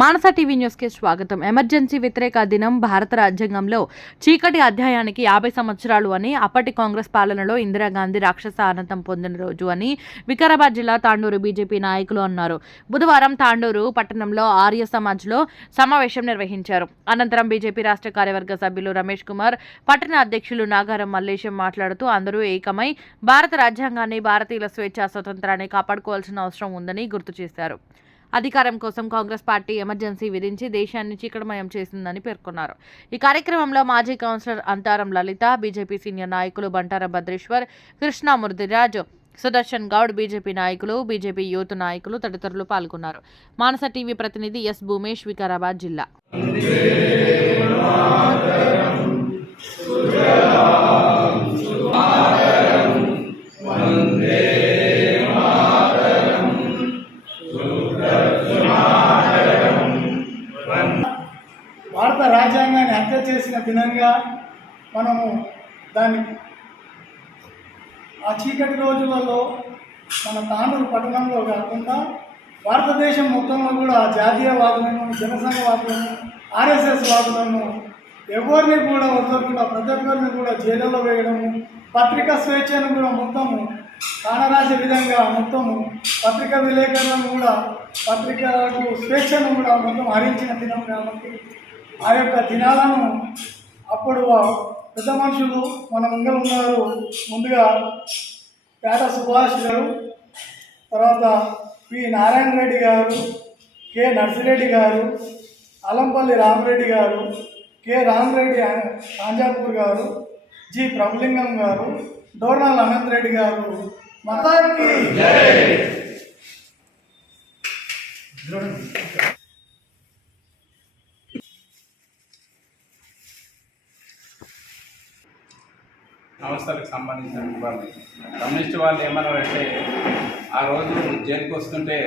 మానస TV న్యూస్కి స్వాగతం. Emergency వ్యతిరేక దినం భారత రాజ్యాంగంలో చీకటి అధ్యాయానికి యాభై సంవత్సరాలు అని అప్పటి కాంగ్రెస్ పాలనలో ఇందిరాగాంధీ రాక్షస ఆనందం పొందిన రోజు అని వికారాబాద్ జిల్లా తాండూరు బీజేపీ నాయకులు అన్నారు. బుధవారం తాండూరు పట్టణంలో ఆర్య సమాజ్లో సమావేశం నిర్వహించారు. అనంతరం బీజేపీ రాష్ట్ర కార్యవర్గ సభ్యులు రమేష్ కుమార్ పట్టణ అధ్యక్షులు నాగారం మల్లేశం మాట్లాడుతూ అందరూ ఏకమై భారత రాజ్యాంగాన్ని భారతీయుల స్వేచ్ఛ స్వతంత్రాన్ని కాపాడుకోవాల్సిన అవసరం ఉందని గుర్తు చేశారు. అధికారం కోసం కాంగ్రెస్ పార్టీ ఎమర్జెన్సీ విధించి దేశాన్ని చీకటమయం చేసిందని పేర్కొన్నారు. ఈ కార్యక్రమంలో మాజీ councillor Antaram Lalitha BJP senior నాయకులు బంటారా భద్రేశ్వర్ కృష్ణ సుదర్శన్ గౌడ్ బీజేపీ నాయకులు బీజేపీ యూత్ నాయకులు తదితరులు పాల్గొన్నారు. మానస టీవీ ప్రతినిధి ఎస్ భూమేష్ వికారాబాద్ జిల్లా. భారత చేసిన దినంగా మనము దాన్ని ఆ చీకటి రోజులలో మన తాండూరు పట్టణంలో కాకుండా భారతదేశం మొత్తంలో కూడా జాతీయవాదులను జనసంఘవాదులను ఆర్ఎస్ఎస్ వాదులను ఎవరిని కూడా వదలకుండా ప్రతి ఒక్కరిని కూడా జైలులో వేయడము పత్రికా స్వేచ్ఛను కూడా మొత్తము కానరాసే విధంగా మొత్తము పత్రికా విలేకరులను కూడా పత్రికలకు స్వేచ్ఛను కూడా మొత్తం హరించిన దినం కాబట్టి ఆ యొక్క దినాలను అప్పుడు పెద్ద మనుషులు మన ముందర ఉన్నారు. ముందుగా పేట సుభాష్ గారు తర్వాత పి. నారాయణ రెడ్డి గారు కె. నర్సిరెడ్డి గారు అలంపల్లి రామరెడ్డి గారు కె. రామరెడ్డి కాంజాపూర్ గారు జి. ప్రభులింగం గారు డోర్నాల్ అనంత్ రెడ్డి గారు. మతానికి సంస్థలకు సంబంధించిన వివరాలు కమ్యూనిస్ట్ వాళ్ళు ఏమన్నారంటే ఆ రోజు జైలుకి వస్తుంటే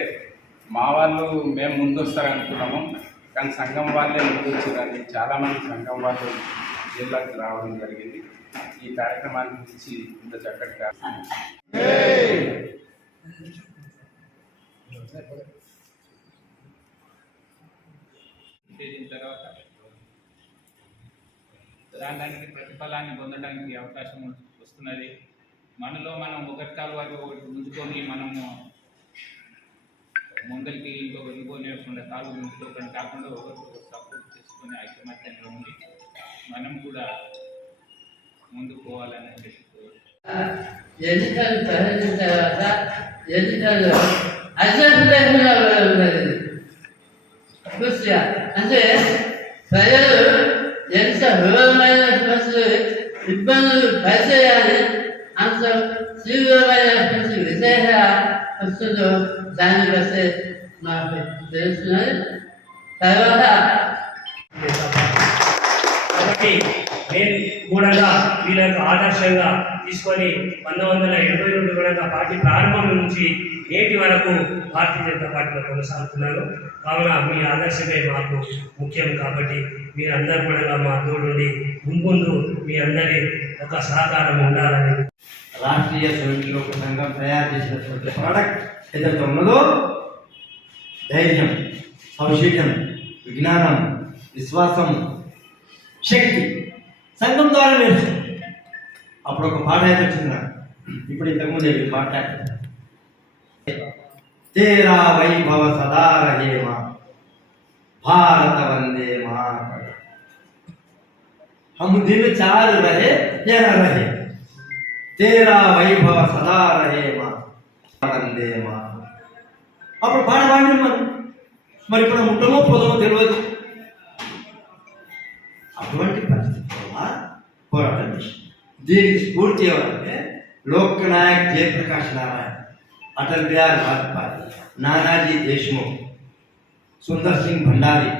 మా వాళ్ళు మేము ముందు వస్తారనుకున్నాము కానీ సంఘం వాళ్ళే ముందు వచ్చారని చాలామంది సంఘం వాళ్ళు జిల్లాకి రావడం జరిగింది. ఈ కార్యక్రమాన్ని గురించి ఇంత చేసిన తర్వాత దానికి ప్రతిఫలాన్ని పొందడానికి అవకాశం వస్తున్నది. మనలో మనం ఒకటి కాలు వరకు ఒకటి ఉంచుకొని మనము ముందరికి ఇంకొకటి ఇంకోలేకుండా కాలు ఉంచుకోకుండా కాకుండా ఒకరికొకరు సపోర్ట్ చేసుకొని ఐకమత్యంగా ఉండి మనం కూడా ముందుకు పోవాలని చెప్పి ఎన్నికలు ప్రకటించిన తర్వాత ఎన్నికలు అసెంబ్లీలో ఉన్నది? అంటే ప్రజలు ఎంత వివరమైన సమస్యలు ఇబ్బందులు పరిచేయాలి. అంత తీవ్రమైన విశేష వస్తుందో దానికి వస్తే మాకు తెలుస్తున్నది తర్వాత కాబట్టి నేను కూడా వీళ్ళ యొక్క ఆదర్శంగా తీసుకొని పంతొమ్మిది వందల ఎనభై రెండు కూడా పార్టీ ప్రారంభం నుంచి నేటి వరకు భారతీయ జనతా పార్టీలో కొనసాగుతున్నారు. కావున మీ ఆదర్శమే మాకు ముఖ్యం కాబట్టి మీరందరూ కూడా మా తోడుండి ముందు మీ అందరి ఒక సహకారం ఉండాలని. రాష్ట్రీయ స్వయంలో సంఘం తయారు చేసినటువంటి ప్రోడక్ట్ ఏదైతే ఉన్నదో ధైర్యం సౌశీల్యం విజ్ఞానం విశ్వాసం శక్తి సంఘం ద్వారా నేర్చుకుంది అప్పుడు ఒక పాట అయితే వచ్చింది నాకు ఇప్పుడు ఇంతకుముందు ఈ పాట తేరా వైభవ సదా రహే మా భారత వందే మాతరం हम दिन चार रहे या न रहे तेरा వైభవ సదా రహే మా వందే మా అప్పుడు పాట పాడిన మనం మరి ఇప్పుడు ఉంటామో పోదామో తెలియదు దీనికి స్ఫూర్తి ఎవరంటే లోక్ నాయక్ జయప్రకాష్ నారాయణ అటల్ బిహారీ వాజ్పేయి నానాజీ దేశ్ముఖ్ సుందర్ సింగ్ భండారి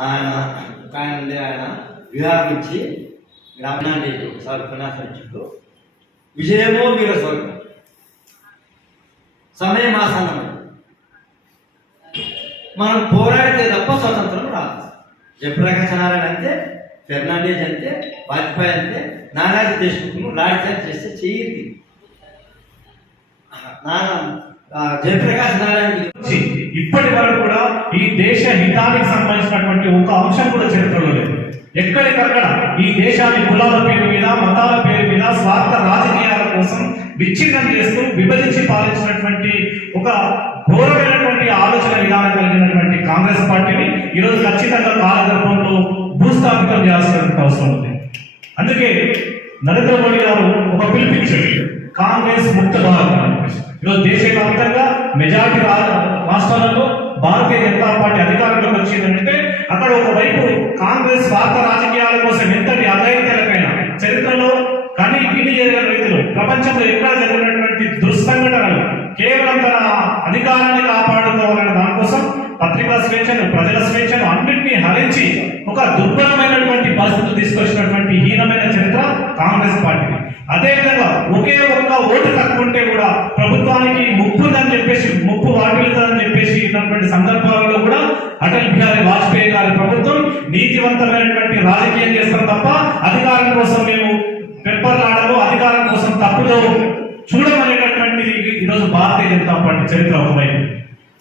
ఆయన ఒక ఆయన ఉండే ఆయన బీహార్ నుంచి గ్రామాన్ని ఒకసారి ఉపన్యాసించుడు విజయమో వీర స్వర్గం సమయం ఆసన్నమే మనం పోరాడితే తప్ప స్వతంత్రం రాదు జయప్రకాశ్ నారాయణ అంతే ఫెర్నాండేజ్ అంతే వాజ్పేయి అంతే నానాజీ దేశ్ముఖ్ను రాజధాని చేస్తే చేయరు నానా ఆ, జయప్రకాష్ నారాయణ ఇప్పటి వరకు కూడా ఈ దేశ హితానికి సంబంధించినటువంటి ఒక అంశం కూడా చరిత్రలో లేదు. ఎక్కడికక్కడ ఈ దేశాన్ని కులాల పేరు మీద మతాల పేరు మీద స్వార్థ రాజకీయాల కోసం విచ్ఛిన్నం చేస్తూ విభజించి పాలించినటువంటి ఒక ఘోరమైనటువంటి ఆలోచన విధానం కలిగినటువంటి కాంగ్రెస్ పార్టీని ఈరోజు ఖచ్చితంగా కాలగర్భంలో భూస్థాపితం చేయాల్సినటువంటి అవసరం ఉంది. అందుకే నరేంద్ర మోడీ గారు ఒక పిలిపించారు. కాంగ్రెస్ ముక్త భారత్ ఈరోజు దేశవ్యాప్తంగా మెజారిటీ రాష్ట్రాలలో భారతీయ జనతా పార్టీ అధికారంలోకి వచ్చిందంటే అక్కడ ఒకవైపు కాంగ్రెస్ స్వార్థ రాజకీయాల కోసం ఎంతటి అఘాయిత్యాలకైనా చరిత్రలో కానీ విని జరిగిన రీతిలో ప్రపంచంలో ఎక్కడ జరిగినటువంటి దుస్సంఘటనలు కేవలం తన అధికారాన్ని కాపాడుకోవాలనే దానికోసం పత్రికా స్వేచ్ఛను ప్రజల స్వేచ్ఛను అన్నింటినీ హరించి ఒక దుర్భరమైనటువంటి పరిస్థితులు తీసుకొచ్చినటువంటి హీనమైన చరిత్ర కాంగ్రెస్ పార్టీ. అదేవిధంగా ఒకే ఒక్క ఓటు తక్కువ ఉంటే కూడా ప్రభుత్వానికి ముప్పుదని చెప్పేసి ముప్పు వాటిల్తుందని చెప్పేసి ఉన్నటువంటి సందర్భాలలో కూడా అటల్ బిహారీ వాజ్పేయి గారి ప్రభుత్వం నీతివంతమైనటువంటి రాజకీయం చేస్తాం తప్ప అధికారం కోసం మేము పెప్పర్లాడము అధికారం కోసం తప్పుదో చూడమనేటటువంటిది ఈరోజు భారతీయ జనతా పార్టీ చరిత్ర ఒకవైపు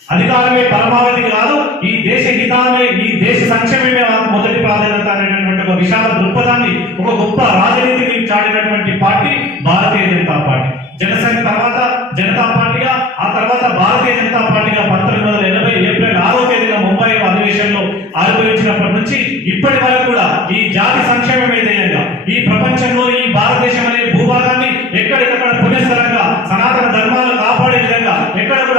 అధికారమే పరమావధి కాదు ఈ దేశ హితాన్ని ఈ దేశ సంక్షేమమే మాకు మొదటి ప్రాధాన్యత అనేటటువంటి ఒక విశాల దృక్పథాన్ని ఒక గొప్ప రాజనీతిని చాటినటువంటి పార్టీ భారతీయ జనతా పార్టీ. జనసేన తర్వాత జనతా పార్టీగా ఆ తర్వాత భారతీయ జనతా పార్టీగా పంతొమ్మిది వందల ఎనభై ఏప్రిల్ ఆరో తేదీన ముంబై అధివేశంలో ఆవిర్భవించినప్పటి నుంచి ఇప్పటి వరకు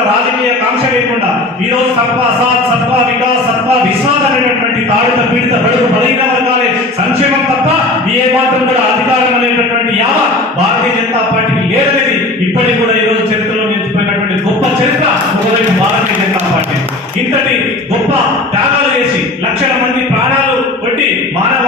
రాజకీయ కాంక్ష లేకుండా ఈ రోజు సత్వా సాత్ సత్వా వికాస్ సత్వ విశ్వాస్ అనేటటువంటి తాడిత పీడిత బడుగు బలహీన వర్గాలే సంక్షేమం తప్ప ఏ మాత్రం కూడా అధికారం అనేటటువంటి యావ భారతీయ జనతా పార్టీకి లేదనేది ఇప్పటికి కూడా ఈ రోజు చరిత్రలో నిలిచిపోయినటువంటి గొప్ప చరిత్ర ఒకవైపు భారతీయ జనతా పార్టీ ఇంతటి గొప్ప త్యాగాలు చేసి లక్షల మంది ప్రాణాలు కొట్టి మానవ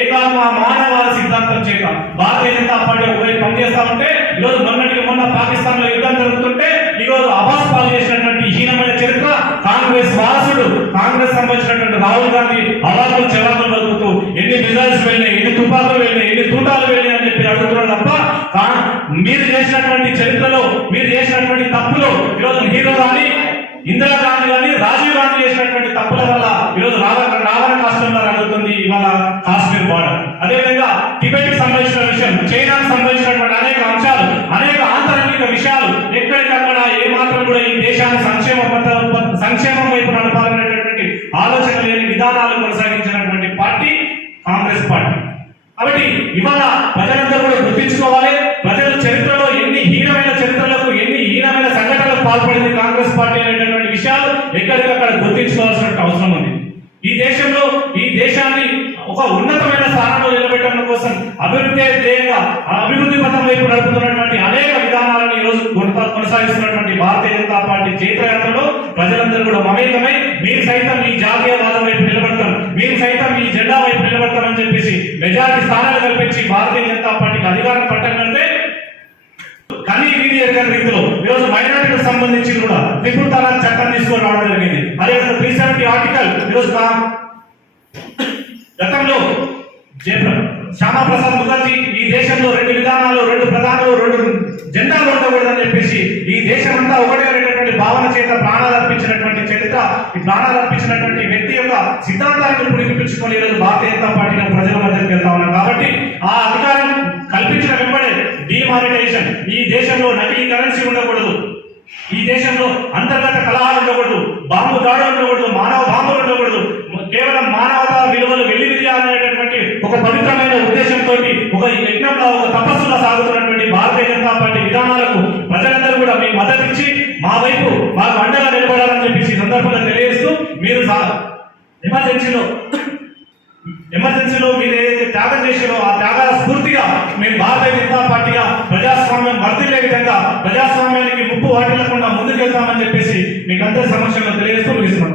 ఏకాత్మ మానవ సిద్ధాంతం చేత భారతీయ జనతా పార్టీ ఒకవైపు పనిచేస్తా ఉంటే ఈరోజు మొన్నటికి మొన్న పాకిస్తాన్లో యుద్ధం జరుగుతుంటే ఈరోజు అబాస్ పాలు చేసినటువంటి హీనమైన చరిత్ర కాంగ్రెస్ వారసుడు కాంగ్రెస్ సంబంధించినటువంటి రాహుల్ గాంధీ అలాకులు చెలాకులు బతుకుతూ ఎన్ని మిజైల్స్ వెళ్ళినాయి ఎన్ని తుపాకులు వెళ్ళినాయి ఎన్ని తూటాలు వెళ్ళినాయి అని చెప్పి అడుగుతున్నారు తప్ప కా- మీరు చేసినటువంటి చరిత్రలో మీరు చేసినటువంటి తప్పులు ఈరోజు హీరో గాని ఇందిరా గాంధీ రాజీవ్ గాంధీ చేసినటువంటి తప్పుల వల్ల ఈరోజు రావణ రావణ రాష్ట్రంలో జరుగుతుంది ఇవాళ కాశ్మీర్ బార్డర్. అదేవిధంగా టిబెట్కి సంబంధించిన విషయం చైనాకు సంబంధించినటువంటి అనేక అంశాలు అనేక ఆంతరంగిక విషయాలు ఎక్కడికక్కడ ఏ మాత్రం కూడా ఈ దేశాన్ని సంక్షేమ సంక్షేమం వైపు నడపాలనేటటువంటి ఆలోచన లేని విధానాలు కొనసాగించినటువంటి పార్టీ కాంగ్రెస్ పార్టీ. కాబట్టి ఇవాళ ప్రజలందరూ కూడా గుర్తించుకోవాలి ప్రజలు చరిత్రలో ఎన్ని హీనమైన చరిత్రలకు ఎన్ని హీనమైన సంఘటనలకు పాల్పడింది కాంగ్రెస్ పార్టీ ఎక్కడికక్కడ గుర్తించుకోవాల్సిన అవసరం ఉంది. ఈ దేశంలో ఈ దేశాన్ని ఒక ఉన్నతమైన స్థానంలో నిలబెట్టడం కోసం అభివృద్ధి ధ్యేయంగా అభివృద్ధి పథం వైపు నడుపుతున్నటువంటి అనేక విధానాలను ఈరోజు రోజు కొనసా- కొనసాగిస్తున్నటువంటి భారతీయ జనతా పార్టీ చైత్రయాత్రలో ప్రజలందరూ కూడా మమేకమై మీరు సైతం ఈ జాతీయవాదం వైపు నిలబడతాం మీరు సైతం ఈ జెండా వైపు నిలబడతామని చెప్పేసి మెజారిటీ స్థానాలు కల్పించి భారతీయ కానీ రీతిలో ఈరోజు మైనారిటీకి సంబంధించి కూడా ట్రిపుల్ తలాక్ చట్టం తీసుకొని రావడం జరిగింది. అదేవిధంగా త్రీ సెవెంటీ ఆర్టికల్ ఈరోజు గతంలో శ్యామా ప్రసాద్ ముఖర్జీ ఈ దేశంలో రెండు విధానాలు రెండు ప్రధానాలు రెండు జెండాలు ఉండకూడదని చెప్పేసి ఈ దేశం అంతా ఒకటే అనేటువంటి భావన చేత ప్రాణాలు అర్పించినటువంటి చరిత్ర ఈ ప్రాణాలు అర్పించినటువంటి వ్యక్తి యొక్క సిద్ధాంతాలను పుడిపించుకొని ఈరోజు భారతీయ జనతా పార్టీ ప్రజల మధ్యకి వెళ్తా ఉన్నాం కాబట్టి ఆ ఈ దేశంలో నకిలీ కరెన్సీ ఉండకూడదు. ఈ దేశంలో అంతర్గత కలహాలు ఉండకూడదు. బాంబు దాడులు ఉండకూడదు. మానవ బాంబులు ఉండకూడదు. కేవలం మానవతా విలువలు వెళ్ళి అనేటటువంటి ఒక పవిత్రమైన ఉద్దేశంతో ఒక యజ్ఞంలో ఒక తపస్సులో సాగుతున్నటువంటి మీకందరి సమస్యలను తెలియజేస్తూ ముగిస్తున్నాం